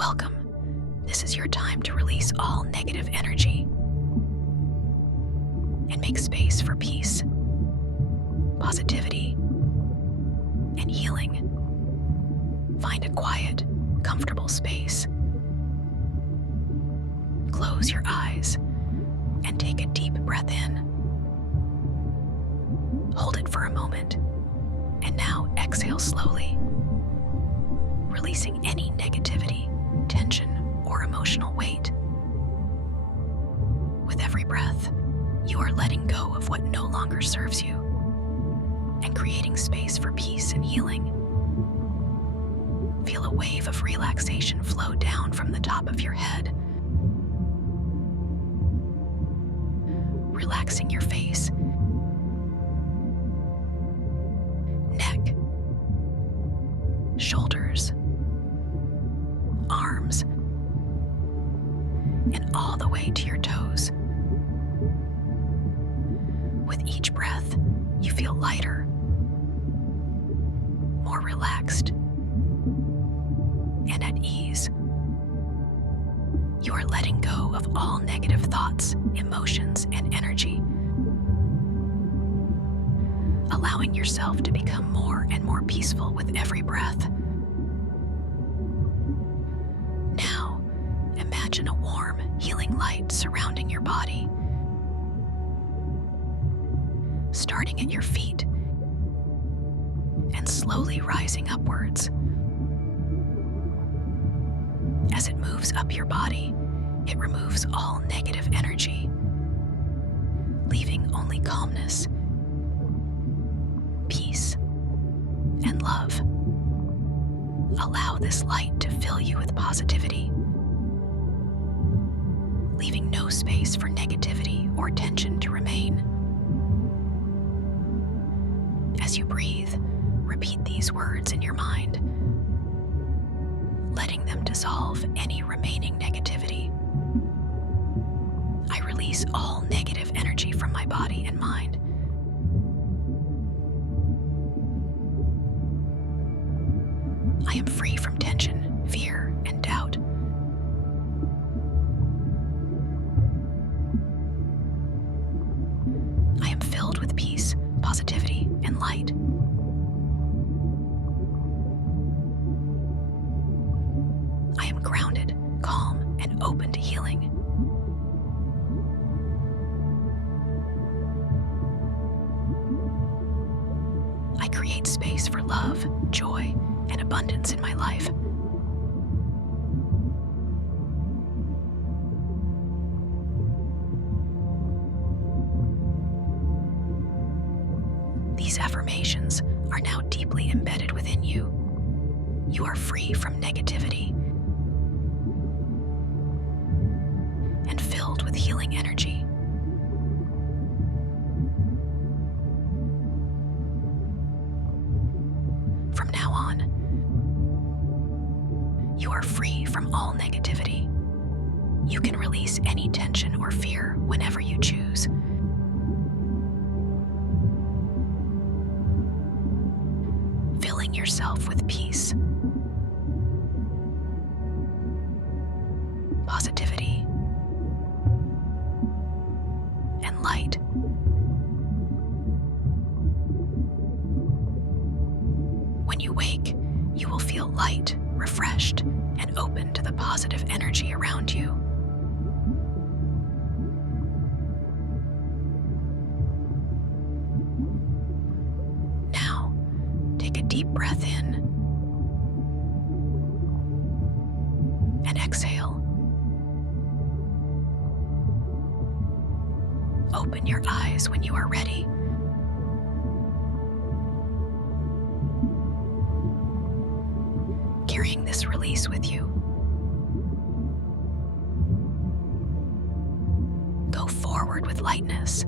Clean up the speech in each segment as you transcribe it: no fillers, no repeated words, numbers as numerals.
Welcome. This is your time to release all negative energy and make space for peace, positivity, and healing. Find a quiet, comfortable space. Close your eyes and take a deep breath in. Hold it for a moment, and now exhale slowly, releasing any negativity, tension, or emotional weight. With every breath, you are letting go of what no longer serves you and creating space for peace and healing. Feel a wave of relaxation flow down from the top of your head, relaxing your face, neck, shoulders, arms, and all the way to your toes. With each breath, you feel lighter, more relaxed, and at ease. You are letting go of all negative thoughts, emotions, and energy, allowing yourself to become more and more peaceful with every breath. Now, imagine a warm, healing light surrounding your body, starting at your feet and slowly rising upwards. As it moves up your body, it removes all negative energy, leaving only calmness, peace, and love. Allow this light to fill you with positivity, leaving no space for negativity or tension to remain. As you breathe, repeat these words in your mind, letting them dissolve any remaining negativity. I release all negative energy from my body and mind. I am free from tension, fear, and doubt. I am filled with peace, positivity, and light. I am grounded, calm, and open to healing. I create space for love, joy, and abundance in my life. These affirmations are now deeply embedded within you. You are free from negativity and filled with healing energy. From now on, you are free from all negativity. You can release any tension or fear whenever you choose. Filling yourself with peace, positivity, and light. When you wake, you will feel light, refreshed, and open to the positive energy around you. Now, take a deep breath in and exhale. Open your eyes when you are ready. Carrying this release with you, go forward with lightness.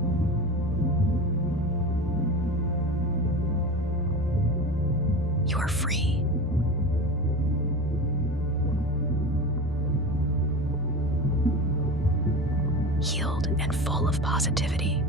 You are free. Healed and full of positivity.